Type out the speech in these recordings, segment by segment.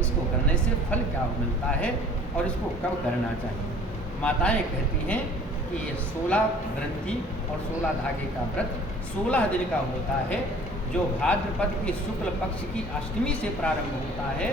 इसको करने से फल क्या मिलता है और इसको कब करना चाहिए। माताएं कहती हैं कि ये 16 ग्रंथि और 16 धागे का व्रत 16 दिन का होता है, जो भाद्रपद की शुक्ल पक्ष की अष्टमी से प्रारंभ होता है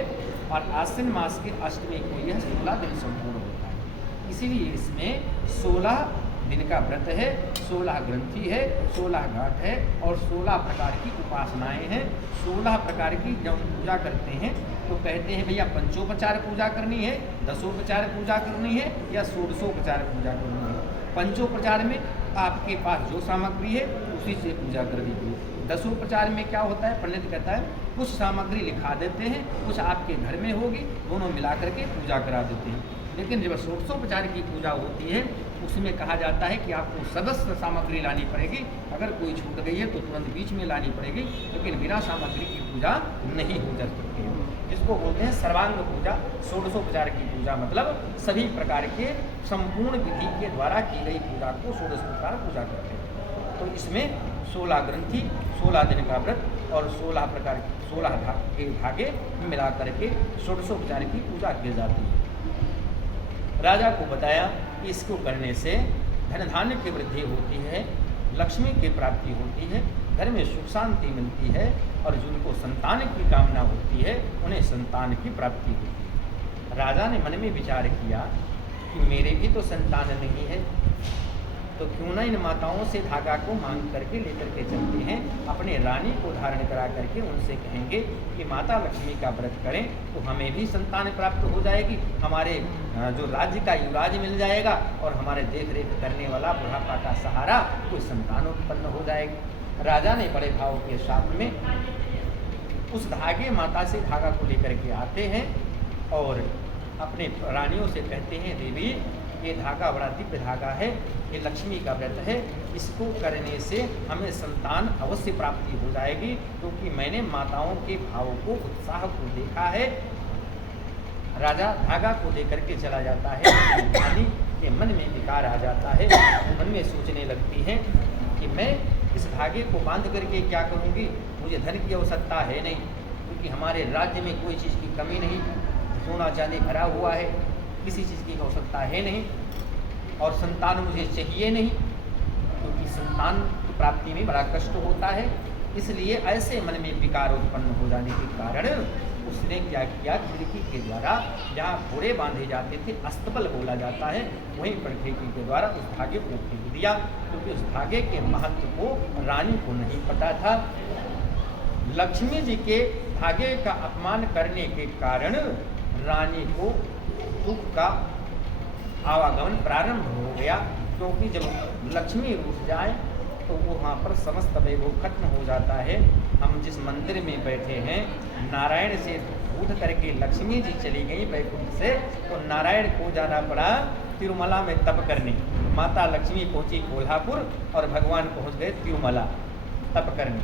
और आश्विन मास के अष्टमी को यह 16 दिन संपूर्ण होता है। इसीलिए इसमें 16 दिन का व्रत है, 16 ग्रंथि है, 16 घाट है और 16 प्रकार की उपासनाएं हैं। 16 प्रकार की जब हम पूजा करते हैं तो कहते हैं भैया पंचोपचार पूजा करनी है, दसोपचार पूजा करनी है या षोडशोपचार पूजा करनी है। पंचोपचार में आपके पास जो सामग्री है उसी से पूजा कर दीजिए। दसोपचार में क्या होता है, पंडित कहता है कुछ सामग्री लिखा देते हैं, कुछ आपके घर में होगी, दोनों मिला करके पूजा करा देते हैं। लेकिन जब षोडशोपचार की पूजा होती है उसमें कहा जाता है कि आपको सदस्य सामग्री लानी पड़ेगी। अगर कोई छूट गई है तो तुरंत बीच में लानी पड़ेगी, लेकिन बिना सामग्री की पूजा नहीं हो जा सकती है। जिसको बोलते हैं सर्वांग पूजा। षोडशोपचार की पूजा मतलब सभी प्रकार के संपूर्ण विधि के द्वारा की गई पूजा को षोडशोपचार पूजा करते हैं। तो इसमें 16 ग्रंथि, 16 दिन का व्रत और 16 प्रकार 16 धागे मिला करके षोडशोपचार की पूजा की जाती है। राजा को बताया कि इसको करने से धन धान्य की वृद्धि होती है, लक्ष्मी की प्राप्ति होती है, घर में सुख शांति मिलती है और जिनको संतान की कामना होती है उन्हें संतान की प्राप्ति होती है। राजा ने मन में विचार किया कि मेरे भी तो संतान नहीं है, तो क्यों ना इन माताओं से धागा को मांग करके लेकर के चलते हैं, अपने रानी को धारण करा करके उनसे कहेंगे कि माता लक्ष्मी का व्रत करें तो हमें भी संतान प्राप्त हो जाएगी, हमारे जो राज्य का युवराज मिल जाएगा और हमारे देख रेख करने वाला बुढ़ापा का सहारा कोई संतान उत्पन्न हो जाएगी। राजा ने बड़े भाव के साथ में उस धागे माता से धागा को लेकर के आते हैं और अपने रानियों से कहते हैं देवी ये धागा बड़ा दिव्य धागा है, ये लक्ष्मी का व्रत है, इसको करने से हमें संतान अवश्य प्राप्ति हो जाएगी, क्योंकि मैंने माताओं के भाव को उत्साह को देखा है। राजा धागा को लेकर के चला जाता है, रानी के मन में विकार आ जाता है, मन में सोचने लगती है कि मैं इस धागे को बांध करके क्या करूँगी, मुझे धन की आवश्यकता है नहीं, क्योंकि हमारे राज्य में कोई चीज़ की कमी नहीं, सोना चांदी भरा हुआ है, किसी चीज़ की आवश्यकता है नहीं और संतान मुझे चाहिए नहीं, क्योंकि संतान की प्राप्ति में बड़ा कष्ट होता है। इसलिए ऐसे मन में विकार उत्पन्न हो जाने के कारण उसने क्या किया, खिड़की के द्वारा जहाँ घोड़े बांधे जाते थे, अस्तबल बोला जाता है, वहीं पर खिड़की के द्वारा उस धागे को फेंक दिया, क्योंकि उस धागे के महत्व को रानी को नहीं पता था। लक्ष्मी जी के धागे का अपमान करने के कारण रानी को दुख का आवागमन प्रारंभ हो गया, क्योंकि जब लक्ष्मी रूठ जाए तो वहाँ पर समस्त वैभव खत्म हो जाता है। हम जिस मंदिर में बैठे हैं, नारायण से उठ करके लक्ष्मी जी चली गई वैकुंठ से, तो नारायण को जाना पड़ा तिरुमला में तप करने। माता लक्ष्मी पहुँची कोल्हापुर और भगवान पहुँच गए तिरुमला तप करने,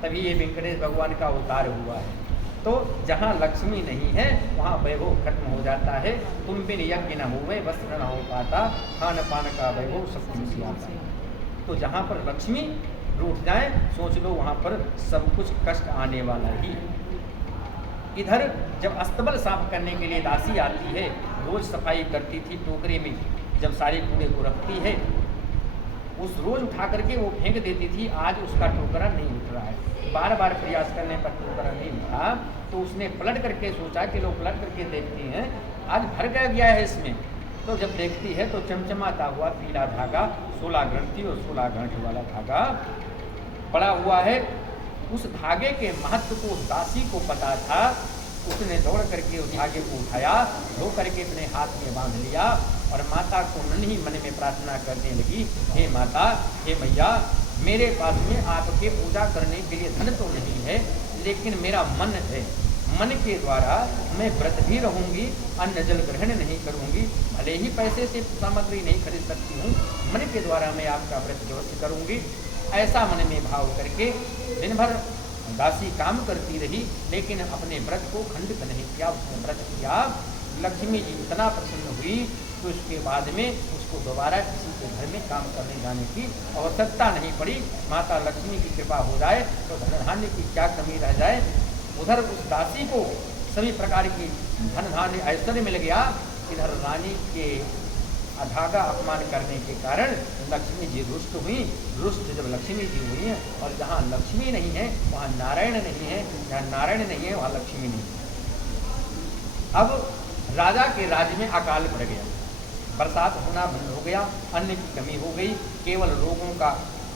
तभी ये वेंकटेश भगवान का अवतार हुआ है। तो जहाँ लक्ष्मी नहीं है वहाँ वैभव खत्म हो जाता है। तुम बिन यज्ञ न हुए वस्त्र न हो पाता, खान पान का वैभव सब कुछ आता। तो जहाँ पर लक्ष्मी रूठ जाए सोच लो वहाँ पर सब कुछ कष्ट आने वाला ही। इधर जब अस्तबल साफ करने के लिए दासी आती है, रोज सफाई करती थी, टोकरे में जब सारे कूड़े को रखती है, उस रोज उठा करके वो फेंक देती थी। आज उसका टोकरा नहीं उठ रहा है, बार बार प्रयास करने पर टोकरा नहीं उठा, तो उसने पलट करके सोचा कि लोग पलट करके देखते हैं आज भर गया है इसमें। तो जब देखती है तो चमचमाता हुआ पीला धागा, 16 ग्रंथि और 16 गांठ वाला धागा पड़ा हुआ है। उस धागे के महत्व को दासी को पता था, उसने दौड़ करके उस धागे को उठाया, धो करके अपने हाथ में बांध लिया और माता को मन ही मन में प्रार्थना करने लगी, हे माता, हे मैया, मेरे पास में आपके पूजा करने के लिए धन तो नहीं है, लेकिन मेरा मन है, मन के द्वारा मैं व्रत भी रहूंगी, अन्न जल ग्रहण नहीं करूंगी, भले ही पैसे से सामग्री नहीं खरीद सकती हूँ, मन के द्वारा मैं आपका व्रत अवश्य करूंगी। ऐसा मन में भाव करके दिन भर दासी काम करती रही, लेकिन अपने व्रत को खंडित नहीं किया, उसने व्रत किया। लक्ष्मी जी इतना प्रसन्न हुई तो उसके बाद में उसको दोबारा किसी के घर में काम करने जाने की आवश्यकता नहीं पड़ी। माता लक्ष्मी की कृपा हो जाए तो धन धान्य की क्या कमी रह जाए। उधर उस दासी को सभी प्रकार की धन धान्य ऐश्वर्य मिल गया। इधर रानी के अधागा अपमान करने के कारण लक्ष्मी जी रुष्ट हुई। रुष्ट जब लक्ष्मी जी हुई हैं, और जहाँ लक्ष्मी नहीं है वहाँ नारायण नहीं है, जहाँ नारायण नहीं है वहाँ लक्ष्मी नहीं है। अब राजा के राज्य में अकाल पड़ गया, बरसात होना बंद हो गया, अन्न की कमी हो गई, केवल रोगों का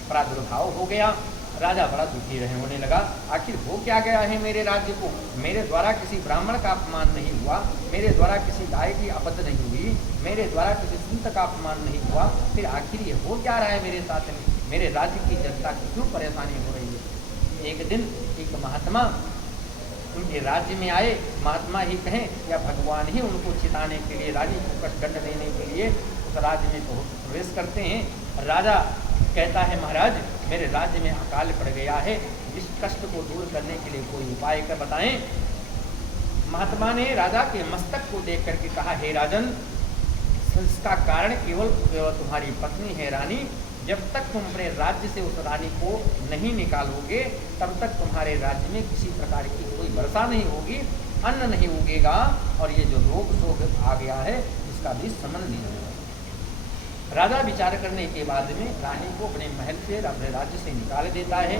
प्रादुर्भाव हो गया। राजा बड़ा दुखी होने लगा। आखिर हो क्या गया है मेरे राज्य को? मेरे द्वारा किसी ब्राह्मण का अपमान नहीं हुआ, मेरे द्वारा किसी गाय की आपद नहीं हुई, मेरे द्वारा किसी संत का अपमान नहीं हुआ, फिर आखिर ये हो क्या रहा है मेरे साथ में? मेरे राज्य की जनता को क्यों परेशानी हो रही है? एक दिन एक महात्मा उनके राज्य में आए। महात्मा ही कहें या भगवान ही उनको चिताने के लिए, रानी को कष्टदंड देने के लिए उस राज्य में प्रवेश करते हैं। राजा कहता है, महाराज मेरे राज्य में अकाल पड़ गया है, इस कष्ट को दूर करने के लिए कोई उपाय कर बताएं। महात्मा ने राजा के मस्तक को देख करके कहा, हे राजन, इसका कारण केवल तुम्हारी पत्नी है रानी। जब तक तुम अपने राज्य से उस रानी को नहीं निकालोगे तब तक तुम्हारे राज्य में किसी प्रकार की कोई वर्षा नहीं होगी, अन्न नहीं उगेगा, और ये जो रोग शोग आ गया है इसका भी शमन नहीं होगा। राजा विचार करने के बाद में रानी को अपने महल से, अपने राज्य से निकाल देता है।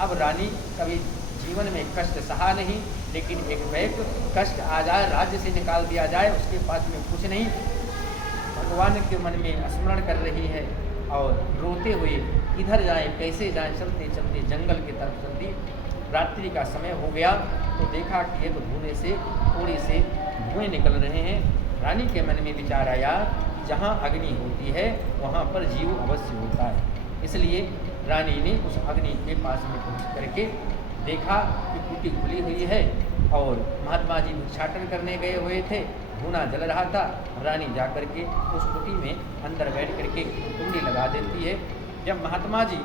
अब रानी कभी जीवन में कष्ट सहा नहीं, लेकिन एक बैक कष्ट आ जाए, राज्य से निकाल दिया जाए, उसके पास में कुछ नहीं, भगवान के मन में स्मरण कर रही है और रोते हुए इधर जाए कैसे जाए, चलते चलते जंगल की तरफ चलती। रात्रि का समय हो गया तो देखा कि एक धुएं से थोड़ी से धुएं निकल रहे हैं। रानी के मन में विचार आया, जहाँ अग्नि होती है वहाँ पर जीव अवश्य होता है। इसलिए रानी ने उस अग्नि के पास में पहुँच करके देखा कि कुटी खुली हुई है और महात्मा जी भिक्षाटन करने गए हुए थे, धुआं जल रहा था। रानी जा करके उस कुटी में अंदर बैठ करके कुंडी लगा देती है। जब महात्मा जी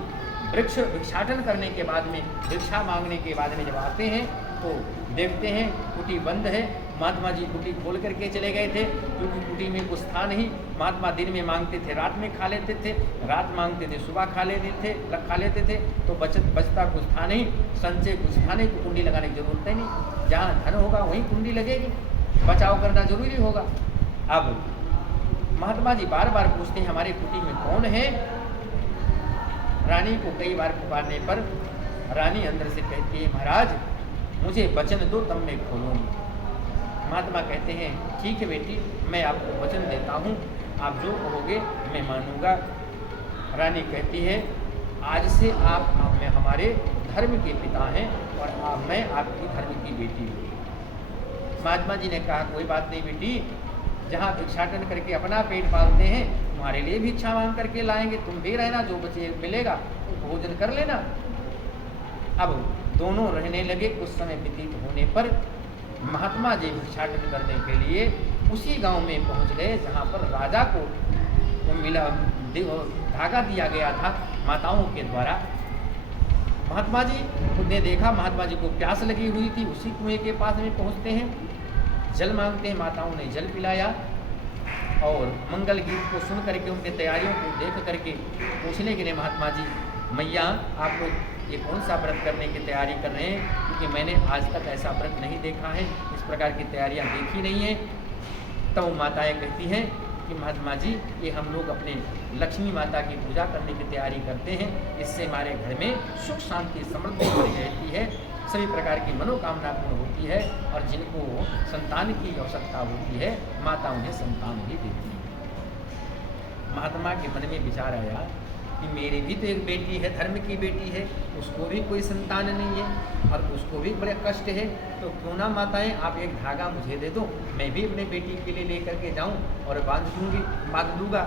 भिक्षाटन करने के बाद में, भिक्षा मांगने के बाद में जब आते हैं तो देखते हैं कुटी बंद है। महात्मा जी कुटी खोल करके चले गए थे, क्योंकि कुटी में कुछ था नहीं। महात्मा दिन में मांगते थे, रात में खा लेते थे, रात मांगते थे, सुबह खा लेते थे, तो बचता कुछ था नहीं, संचय कुछ था नहीं, तो कुंडी लगाने की जरूरत है नहीं। जहाँ धन होगा वहीं कुंडी लगेगी, बचाव करना जरूरी होगा। अब महात्मा जी बार बार पूछते हैं, हमारे कुटी में कौन है? रानी को कई बार पुकारने पर रानी अंदर से कहती है, महाराज मुझे वचन दो तब मैं खोलूँगी। महात्मा कहते हैं, ठीक है बेटी, मैं आपको वचन देता हूँ, आप जो कहोगे मैं मानूंगा। रानी कहती है, आज से आप हमारे धर्म के पिता हैं और मैं आपकी धर्म की बेटी हूँ। महात्मा जी ने कहा, कोई बात नहीं बेटी, जहाँ भिक्षाटन करके अपना पेट पालते हैं तुम्हारे लिए भिक्षा मांग करके लाएंगे, तुम भी रहना, जो बचे मिलेगा तो भोजन कर लेना। अब दोनों रहने लगे। कुछ समय व्यतीत होने पर महात्मा जी भिक्षाटन करने के लिए उसी गांव में पहुंच गए जहां पर राजा को मिला धागा दिया गया था माताओं के द्वारा। महात्मा जी ने देखा, महात्मा जी को प्यास लगी हुई थी, उसी कुएं के पास में पहुंचते हैं, जल मांगते हैं। माताओं ने जल पिलाया और मंगल गीत को सुन करके, उनकी तैयारियों को देख करके पूछने के लिए, महात्मा जी मैया आप लोग ये कौन सा व्रत करने की तैयारी कर रहे हैं? क्योंकि मैंने आज तक ऐसा व्रत नहीं देखा है, इस प्रकार की तैयारियां देखी नहीं है। तब तो माताएं कहती हैं कि महात्मा जी ये हम लोग अपने लक्ष्मी माता की पूजा करने की तैयारी करते हैं, इससे हमारे घर में सुख शांति समृद्धि बनी रहती है, सभी प्रकार की मनोकामना पूर्ण होती है, और जिनको संतान की आवश्यकता होती है माता उन्हें संतान भी देती है। महात्मा के मन में विचार आया कि मेरी भी तो एक बेटी है, धर्म की बेटी है, उसको भी कोई संतान नहीं है और उसको भी बड़े कष्ट है, तो क्यों ना माताएं आप एक धागा मुझे दे दो, मैं भी अपने बेटी के लिए लेकर के जाऊं और बांध दूंगा।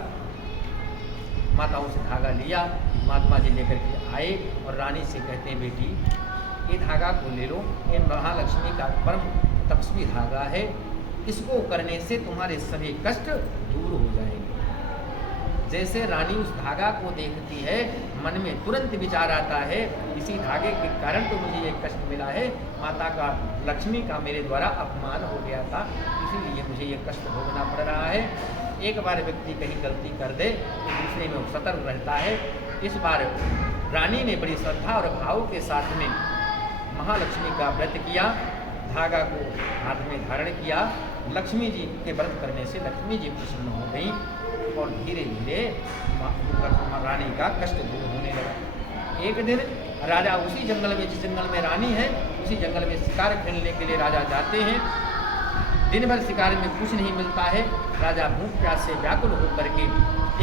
माताओं से धागा लिया, महात्मा जी लेकर के आए और रानी से कहते हैं, बेटी ये धागा को ले लो, ये महालक्ष्मी का परम तपस्वी धागा है, इसको करने से तुम्हारे सभी कष्ट दूर हो जाएंगे। जैसे रानी उस धागा को देखती है, मन में तुरंत विचार आता है, इसी धागे के कारण तो मुझे ये कष्ट मिला है, माता का, लक्ष्मी का मेरे द्वारा अपमान हो गया था, इसीलिए मुझे ये कष्ट भोगना पड़ रहा है। एक बार व्यक्ति कहीं गलती कर दे तो दूसरे में सतर्क रहता है। इस बार रानी ने बड़ी श्रद्धा और भाव के साथ में महालक्ष्मी का व्रत किया, धागा को हाथ में धारण किया। लक्ष्मी जी के व्रत करने से लक्ष्मी जी प्रसन्न हो गई और धीरे धीरे रानी का कष्ट दूर होने लगा। एक दिन राजा उसी जंगल में, जिस जंगल में रानी है, उसी जंगल में शिकार खेलने के लिए राजा जाते हैं। दिन भर शिकार में कुछ नहीं मिलता है। राजा भूख प्यास से व्याकुल होकर के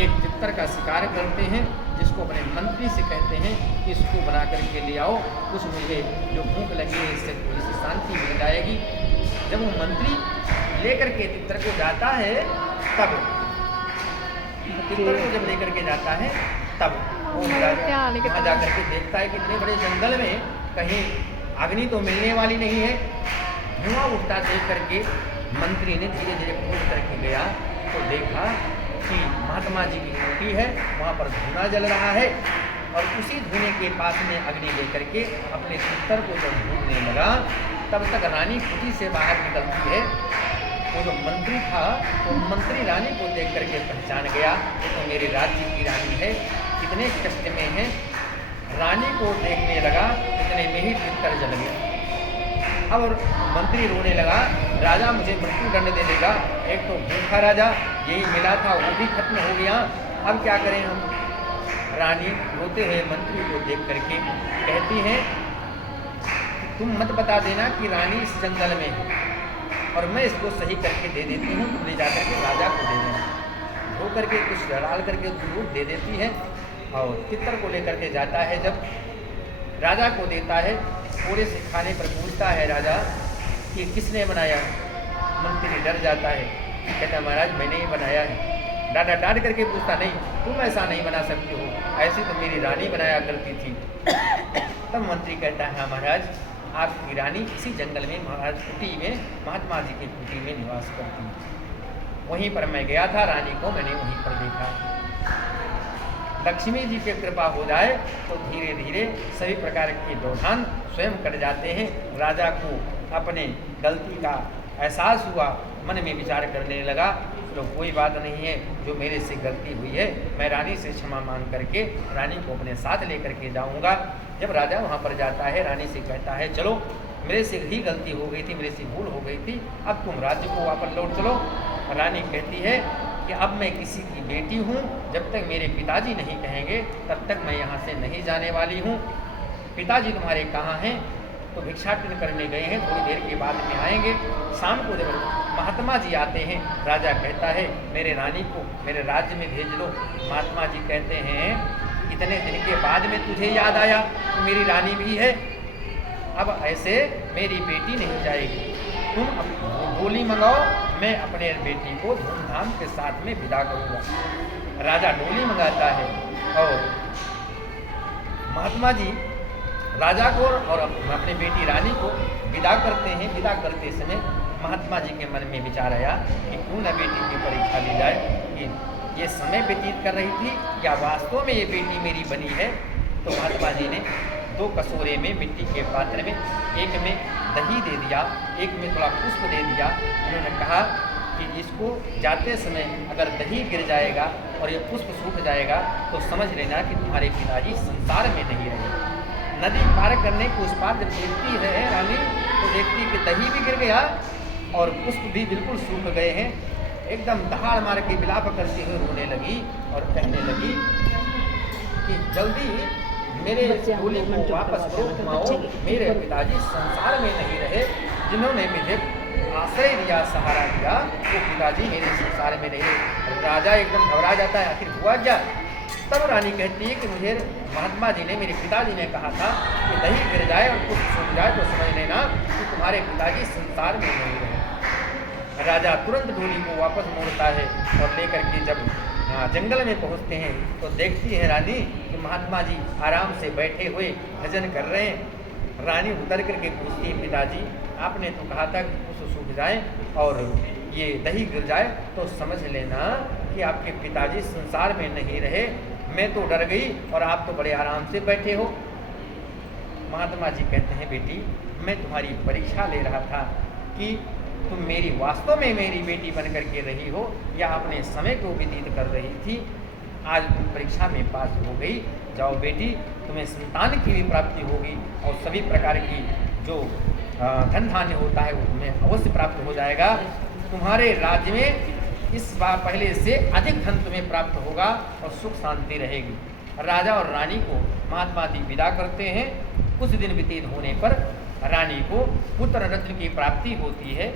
एक तितर का शिकार करते हैं, जिसको अपने मंत्री से कहते हैं कि इसको बना करके ले आओ, कुछ मुझे जो भूख लगी है इससे थोड़ी सी शांति मिल जाएगी। जब वो मंत्री लेकर के तितर को जाता है, तब तितर को जब लेकर के जाता है तब वो वहाँ जा करके देखता है कि इतने बड़े जंगल में कहीं अग्नि तो मिलने वाली नहीं है। धुआं उठता देख करके मंत्री ने धीरे धीरे खोज करके गया तो देखा कि महात्मा जी की कुटी है, वहाँ पर धुआं जल रहा है और उसी धुएं के पास में अग्नि लेकर के अपने तितर को जब ढूंढने लगा, तब तक रानी कुटी से बाहर निकलती है। वो जो मंत्री था वो मंत्री रानी को देख करके पहचान गया, ये तो मेरे राज्य की रानी है, कितने कष्ट में है। रानी को देखने लगा, इतने में ही तितर जल गया। अब मंत्री रोने लगा, राजा मुझे मृत्यु दंड दे देगा, एक तो भूखा राजा, यही मिला था वो भी खत्म हो गया, अब क्या करें हम। रानी रोते हुए मंत्री को देख करके कहती हैं, तुम मत बता देना कि रानी इस जंगल में है और मैं इसको सही करके दे देती हूँ, तुम ले जा करके राजा को दे देना। धो करके कुछ डाल करके दूध दे देती है और तितर को लेकर के जाता है। जब राजा को देता है, थोड़े से खाने पर पूछता है राजा कि किसने बनाया। मंत्री डर जाता है, कहता महाराज मैंने ही बनाया है। डांट डांट करके पूछता, नहीं तुम ऐसा नहीं बना सकते हो, ऐसी तो मेरी रानी बनाया करती थी। तब मंत्री कहता है, हाँ महाराज आपकी रानी इसी जंगल में महाराज कुटी में, महात्मा जी की कुटी में निवास करती है। वहीं पर मैं गया था, रानी को मैंने वहीं पर देखा। लक्ष्मी जी की कृपा हो जाए तो धीरे धीरे सभी प्रकार के व्यवधान स्वयं कट जाते हैं। राजा को अपने गलती का एहसास हुआ, मन में विचार करने लगा, तो कोई बात नहीं है, जो मेरे से गलती हुई है मैं रानी से क्षमा मांग करके रानी को अपने साथ लेकर के जाऊंगा। जब राजा वहाँ पर जाता है, रानी से कहता है चलो मेरे से ही गलती हो गई थी, मेरे से भूल हो गई थी, अब तुम राज्य को वापस लौट चलो। रानी कहती है कि अब मैं किसी की बेटी हूँ, जब तक मेरे पिताजी नहीं कहेंगे तब तक मैं यहाँ से नहीं जाने वाली हूँ। पिताजी तुम्हारे कहाँ हैं? तो भिक्षाटन करने गए हैं, थोड़ी देर के बाद में आएंगे। शाम को जब महात्मा जी आते हैं, राजा कहता है मेरे रानी को मेरे राज्य में भेज लो। महात्मा जी कहते हैं इतने दिन के बाद में तुझे याद आया कि मेरी रानी भी है, अब ऐसे मेरी बेटी नहीं जाएगी, तुम डोली मंगाओ, मैं अपने बेटी को धूमधाम के साथ में विदा करूँगा। राजा डोली मंगाता है और महात्मा जी राजा को और अपनी बेटी रानी को विदा करते हैं। विदा करते समय महात्मा जी के मन में विचार आया कि क्यों न बेटी की परीक्षा ली जाए कि ये समय व्यतीत कर रही थी या वास्तव में ये बेटी मेरी बनी है। तो महात्मा जी ने 2 कटोरे में मिट्टी के पात्र में, एक में दही दे दिया, एक में थोड़ा पुष्प दे दिया। उन्होंने कहा कि इसको जाते समय अगर दही गिर जाएगा और ये पुष्प सूख जाएगा तो समझ लेना कि तुम्हारे पिताजी संसार में नहीं रहे। नदी पार करने के उस पार जब देखती है रानी तो देखती कि दही भी गिर गया और पुष्प भी बिल्कुल सूख गए हैं। एकदम दहाड़ मार के विलाप करते हुए रोने लगी और कहने लगी कि जल्दी मेरे डोली को वापस घुमाओ, मेरे पिताजी संसार में नहीं रहे, जिन्होंने मुझे आश्रय दिया, सहारा दिया, वो पिताजी मेरे संसार में नहीं रहे। राजा एकदम घबरा जाता है, आखिर हुआ क्या। तब रानी कहती है कि मुझे महात्मा जी ने, मेरे पिताजी ने कहा था कि दही गिर जाए और कुछ सूख जाए तो समझ लेना कि तुम्हारे पिताजी संसार में नहीं रहे। राजा तुरंत डोली को वापस मोड़ता है और लेकर के जब जंगल में पहुंचते हैं तो देखती है रानी कि महात्मा जी आराम से बैठे हुए भजन कर रहे हैं। रानी उतर करके पूछती है, पिताजी आपने तो कहा था कि कुछ सूख जाए और ये दही गिर जाए तो समझ लेना कि आपके पिताजी संसार में नहीं रहे। मैं तो डर गई और आप तो बड़े आराम से बैठे हो। महात्मा जी कहते हैं, बेटी मैं तुम्हारी परीक्षा ले रहा था कि तुम मेरी वास्तव में मेरी बेटी बन करके रही हो या अपने समय को व्यतीत कर रही थी। आज तुम परीक्षा में पास हो गई, जाओ बेटी, तुम्हें संतान की भी प्राप्ति होगी और सभी प्रकार की जो धन धान्य होता है वो तुम्हें अवश्य प्राप्त हो जाएगा। तुम्हारे राज्य में इस बार पहले से अधिक धन तुम्हें प्राप्त होगा और सुख शांति रहेगी। राजा और रानी को महात्मा जी विदा करते हैं। कुछ दिन व्यतीत होने पर रानी को पुत्र रत्न की प्राप्ति होती है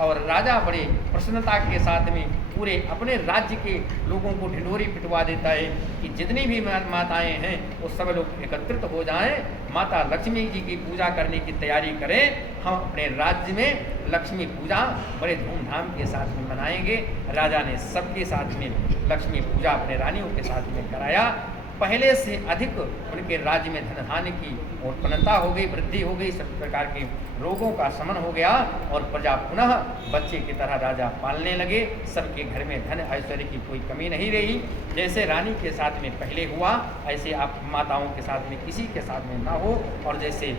और राजा बड़े प्रसन्नता के साथ में पूरे अपने राज्य के लोगों को ढिंढोरी पिटवा देता है कि जितनी भी माताएं हैं वो सब लोग एकत्रित हो जाएं, माता लक्ष्मी जी की पूजा करने की तैयारी करें। हम अपने राज्य में लक्ष्मी पूजा बड़े धूमधाम के साथ में मनाएंगे। राजा ने सबके साथ में लक्ष्मी पूजा अपने रानियों के साथ में कराया। पहले से अधिक उनके राज्य में धन धान्य की और प्रसन्नता हो गई, वृद्धि हो गई, सभी प्रकार के रोगों का शमन हो गया और प्रजा पुनः बच्चे की तरह राजा पालने लगे। सबके घर में धन ऐश्वर्य की कोई कमी नहीं रही। जैसे रानी के साथ में पहले हुआ ऐसे आप माताओं के साथ में किसी के साथ में ना हो। और जैसे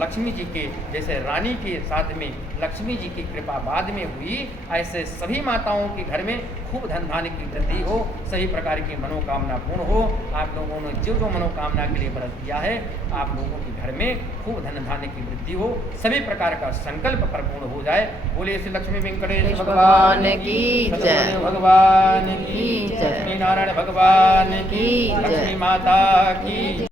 लक्ष्मी जी के जैसे रानी के साथ में लक्ष्मी जी की कृपा बाद में हुई, ऐसे सभी माताओं के घर में खूब धन धान्य की वृद्धि हो, सभी प्रकार की मनोकामना पूर्ण हो। आप लोगों ने जो जो मनोकामना के लिए व्रत किया है, आप लोगों के घर में खूब धन धान्य की वृद्धि हो, सभी प्रकार का संकल्प परिपूर्ण हो जाए। बोले श्री लक्ष्मी वेंकटेश भगवान की जय, भगवान की जय, लक्ष्मी नारायण भगवान की, लक्ष्मी माता की।